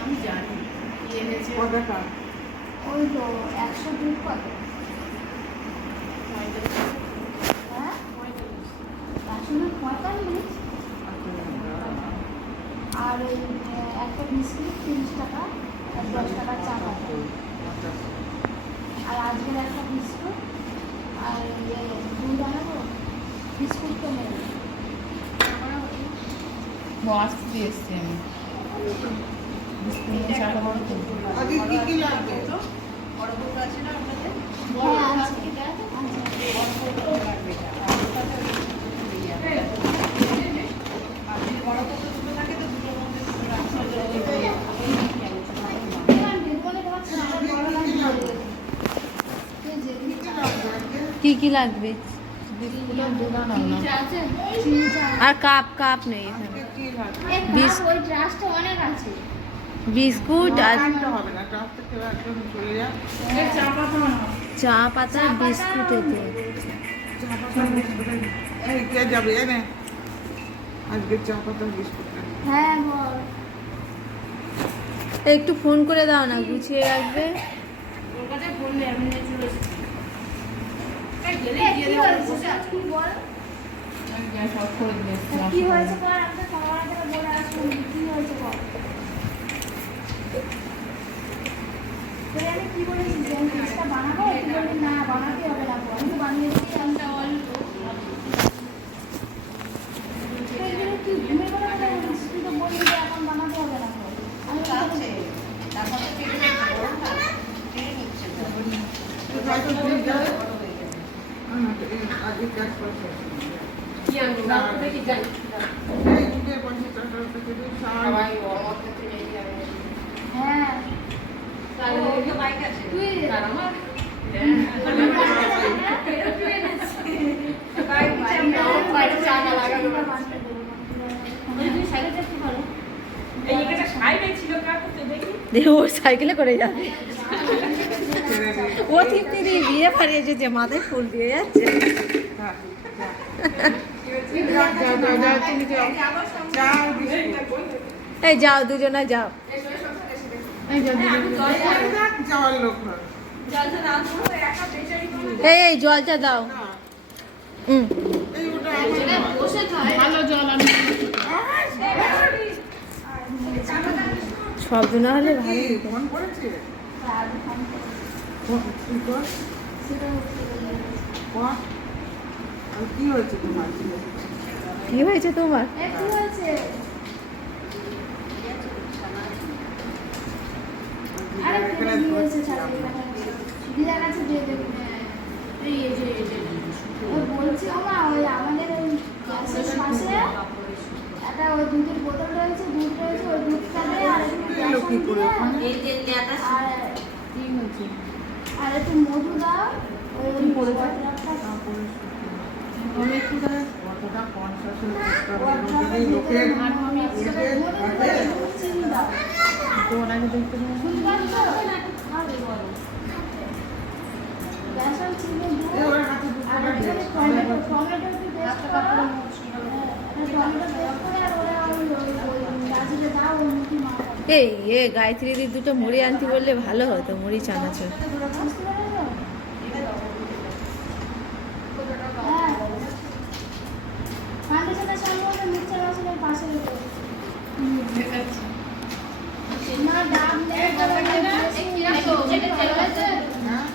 আমি জানি ওই তো 102 কত? হ্যাঁ 145 আর ওই একটা বিস্কুট 30 টাকা আর 10 টাকা চা পাতা আর আজকের একটা বিস্কুট আর দুধ আনাবো বিস্কুট তো নেই আসতে দিয়ে এসছি আমি বিস্কুট চাটা বড় করবো আগে কি লাগবে বড় বড় আছে না আপনাদের হ্যাঁ আছে কি কি লাগবে? আর কাপ কাপ নেই এখানে। ওই ট্রাস্টে অনেক আছে বিস্কুট আর হবে না ট্রাস্টে কেউ একজন চলে যায় চা পাতা বিস্কুট এতে এই কে যাবে এনে আজকে চা পাতা বিস্কুট হ্যাঁ বল একটু ফোন করে দাও না, গুছিয়ে রাখবে। ওর কাছে ফোন নেই, আমি নিয়ে চলে এসেছি কি হয়েছে তুই বল গ্যাস অফ করে দিয়েছি কি হয়েছে বল আপনি সবার আগে বলে আসুন কি হয়েছে বল তুই আমি কি বলেছি যে আমি জিনিসটা বানাবো তুই বললি না বানাতে হবে না আমি তো বানিয়ে দিই আমটা অল্প তুই ঘুমে বেলা কথা বলিস তুই তো বললি যে এখন বানাতে হবে না আমি তো আছে তারপর তো কেটে নিচ্ছে কেটে নিচ্ছে হয়তো দিয়ে যায় আজকে ক্যাশ পয়সা কি আনবো না দেখি যাই এই দুটো 50 টাকা কেটে সবাই ওর মধ্যে থেকে এই যাবে হ্যাঁ তাহলে ওই বাইক আছে তুই আর আমার বাইক চাকা লাগানো তুই সাইকেলটা কি করো এই একটা সাইডে ছিল কার করতে দেখি দেখো ওর সাইকেলে করে যাবে। ও তিনি বিয়ে পারিয়েছে যে মাথায় ফুল দিয়ে যাচ্ছে। এই যাও দুজনে যাও। যাওয়ার লোক এই এই জলটা দাও। এই ওটা আমার ভালো জল আমি শব্দ না হলে কি ভালো। ফোন করেছে কি হয়েছে তোমার কি হয়েছে তোমার? কি হয়েছে আরে কি হয়েছে ছাড়া দিদা কাছে দিয়ে দেব এই যে ওই বলছি ওমা ওই আমাদের ওই গ্যাসের পাশে একটা ওই দুধের বোতল রয়েছে দুধ রয়েছে ওই দুধটা দিয়ে আর একটু বেসন দিয়ে এই যে লেটা আর কি হয়েছে আর একটু মধু দাও ওই ওই বোতলটা আমি একটু কতটা কনসাসের লোকের চিনি দাও তো ওনাকে দেখতে শুনবার তো বেসন চিনি দুধ ওর হাতে আর এখানে টমেটো টমেটো একটু পেস্ট করো টমেটো পেস্ট করে আর ওরা ওই গাজরে দাও ওই মুঠি মাখো এই গায়ত্রী দিদি দুটো মুড়ি আনতে বললে ভালো হতো, মুড়ি চানাচুর। বুঝতে পেরেছো? হ্যাঁ ফাউন্ডেশনের সামনে ওটা মিক্সচার মেশিনের পাশে রেখে না ডাব নেই হ্যাঁ